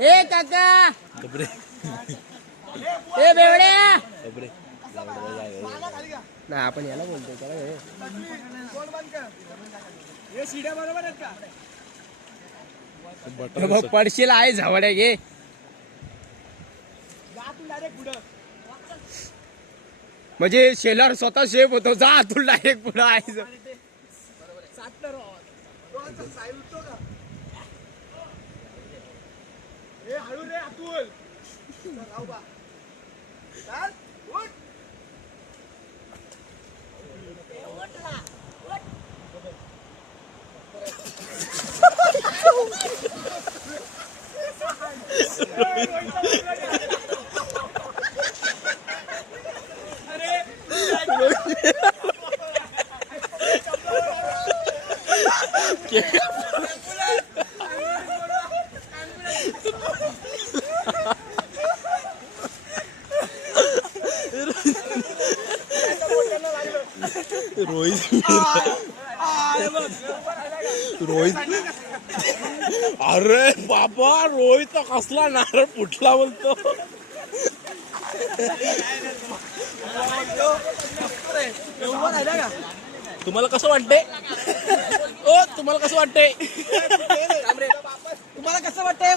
ए काका ए बेवड्या नाही आपण याला बोलतोय त्याला पडशील आहे झावड्या घे म्हणजे शेलर स्वतः शेप होतो जा अतुल डायरेक्ट पुढं आहे हळू रे अतुल रोहित अरे बाबा रोहित कसला नारळ फुटला बोलतो तुम्हाला कसं वाटते ओ तुम्हाला कसं वाटते तुम्हाला कसं वाटतंय